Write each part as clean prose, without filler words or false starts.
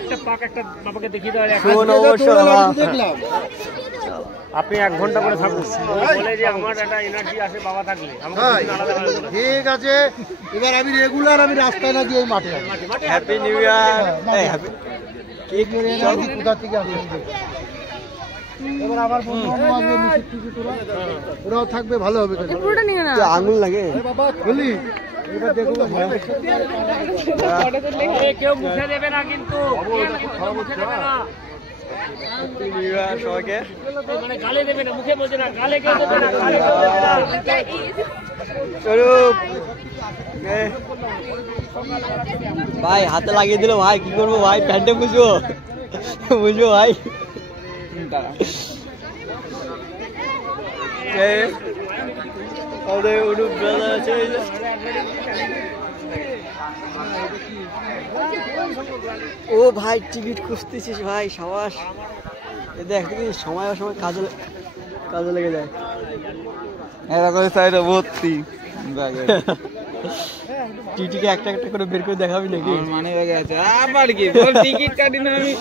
একটা পাক একটা বাবাকে দেখিয়ে দাও। আপনি 1 ঘন্টা করে থাকুন, বলে যে আমার একটা এনার্জি আসে বাবা থাকলে। ঠিক আছে, এবার আমি রেগুলার আমি রাস্তায় না দিয়ে মাঠে। Happy new year. কোথা থেকে আসবে এবার আবার ওরাও থাকবে, ভালো হবে। আঙুল লাগে বলি এবার দেখো কেউ মুখে দেবে না কিন্তু, সবাইকে মানে গালে দেবে না, মুখে বলছে না, গালে কেউ দেবে না, গালে কেউ দেবে না। ভাই হাতে লাগিয়ে দিল ভাই, কি করবো ভাই, প্যান্টে বুঝবো বুঝবো ভাই। ও ভাই টিকিট খুঁজতেছিস ভাই, সাবাস। দেখ সময় সময় কাজে লেগে যায়। এরকম সাইডে ভর্তি টিটিকে একটা একটা করে বের করে দেখাবি নাকি? মানে হয়ে গেছে আবার কি টিকিট কাটি না আমি।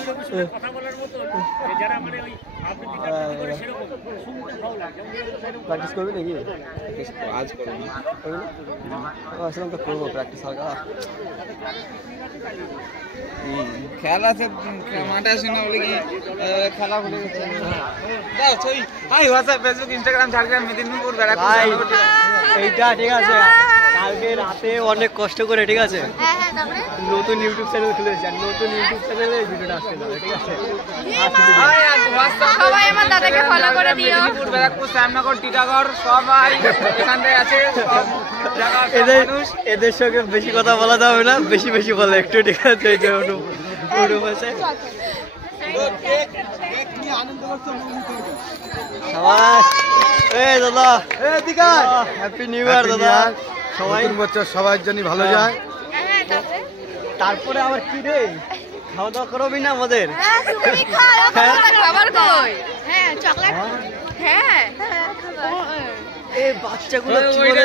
প্র্যাকটিস করবি নাকি? আজ করবো আসলাম তো করবো প্র্যাকটিস হালকা। খেলা আছে মাঠে আসে না বলে কি খেলা ভুলে গেছে। দাও ছবি high WhatsApp Facebook Instagram Jhargram Medinipur Barrackpore. এইটা ঠিক আছে, কালকে রাতে অনেক কষ্ট করে ঠিক আছে নতুন ইউটিউব চ্যানেল খুলেছি, আর নতুন ইউটিউব চ্যানেলে ভিডিওটা আসতে যাবে ঠিক আছে। সবাই আমার দাদাকে ফলো করে দিও। মেদিনীপুর ব্যারাকপুর শ্যামনগর টিটাগড় সবাই এখান থেকে আছে, সব জায়গা মানুষ। এদের সঙ্গে বেশি কথা বলা যাবে না, বেশি বেশি বলে একটু ঠিক আছে। এই যে অনুপ আছে সাবাস। এই দাদা হ্যাপি নিউ ইয়ার দাদা। সবাই বছর সবার জন্য ভালো যায়। তারপরে আবার কি রে, খাওয়া দাওয়া করবি না আমাদের? এই বাচ্চাগুলো কি বলে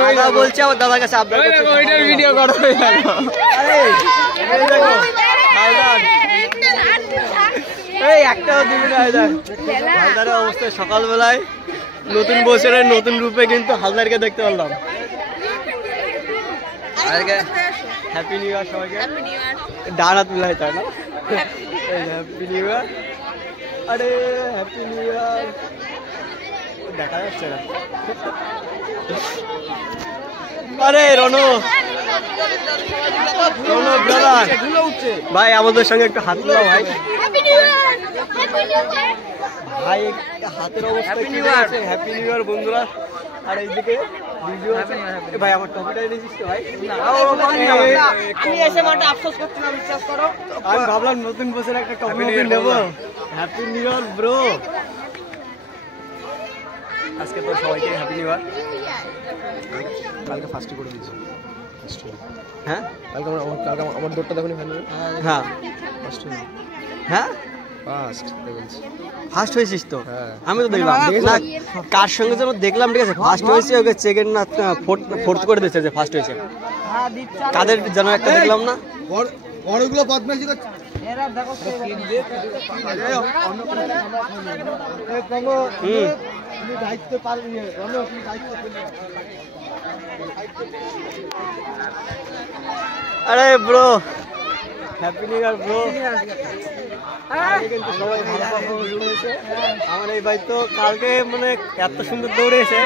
দাদা বলছে, আমার দাদার কাছে আবদার করছে ভিডিও করো। এই একটাও দিবি না। হালদারের অবস্থা সকালবেলায় নতুন বছরের নতুন রূপে কিন্তু হালদারকে দেখতে পারলাম। হ্যাপি নিউ ইয়ার সবাইকে। ডান হাত মিলাই তাই না? Happy new year. আরে হ্যাপি নিউ ইয়ার দেখা যাচ্ছে না। আরে রনো ব্রাদার ভাই আমাদের সঙ্গে একটু হাত মিলাও ভাই। ভাই হাতের অবস্থা হ্যাপি নিউ ইয়ার বন্ধুরা। আর এইদিকে ভিডিও ভাই আমার টপিটা এনেছিস তো ভাই? আমি এসে মাঠে আফসোস করছিলাম, বিশ্বাস করো। আমি ভাবলাম নতুন বছর একটা টপি নেবো। Happy new year bro. আজকে তো সবাইকে হ্যাপি নিউ ইয়ার। কালকে ফার্স্ট করে দিয়েছি। হ্যাঁ কালকে আমার দৌড়টা দেখুন হ্যাঁ হ্যাঁ ফার্স্ট হয়েছিস তো? আমি তো দেখলাম না, কার সঙ্গে যেন দেখলাম ঠিক আছে ফার্স্ট হয়েছে, ওকে সেকেন্ড না ফোর্থ করে দিচ্ছে যে ফার্স্ট হয়েছে। কাদের যেন একটা দেখলাম না, বড়গুলো বদমাইশি করছে। দায়িত্ব পালন আরে bro happy new year bro. কিন্তু সবাই ভালো পারফরমেন্স করেছে। আমার এই ভাই তো কালকে মানে এত সুন্দর দৌড়েছে,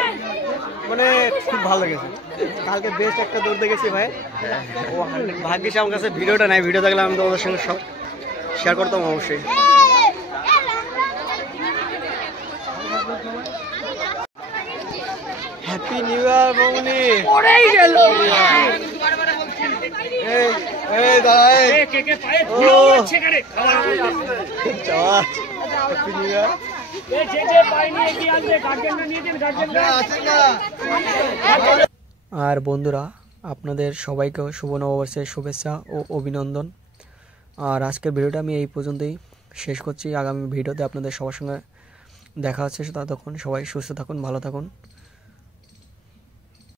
মানে খুব ভালো লেগেছে। কালকে বেস্ট একটা দৌড় দেখেছি ভাই। ভাগ্যিস আমার কাছে ভিডিওটা নাই, ভিডিও দেখলে আমি তোমাদের সঙ্গে সব শেয়ার করতাম অবশ্যই। হ্যাপি নিউ ইয়ার মামুনি। পড়েই গেল। আর বন্ধুরা আপনাদের সবাইকে শুভ নববর্ষের শুভেচ্ছা ও অভিনন্দন। আর আজকের ভিডিওটা আমি এই পর্যন্তই শেষ করছি। আগামী ভিডিওতে আপনাদের সবার সঙ্গে দেখা হচ্ছে, ততক্ষণ সবাই সুস্থ থাকুন, ভালো থাকুন।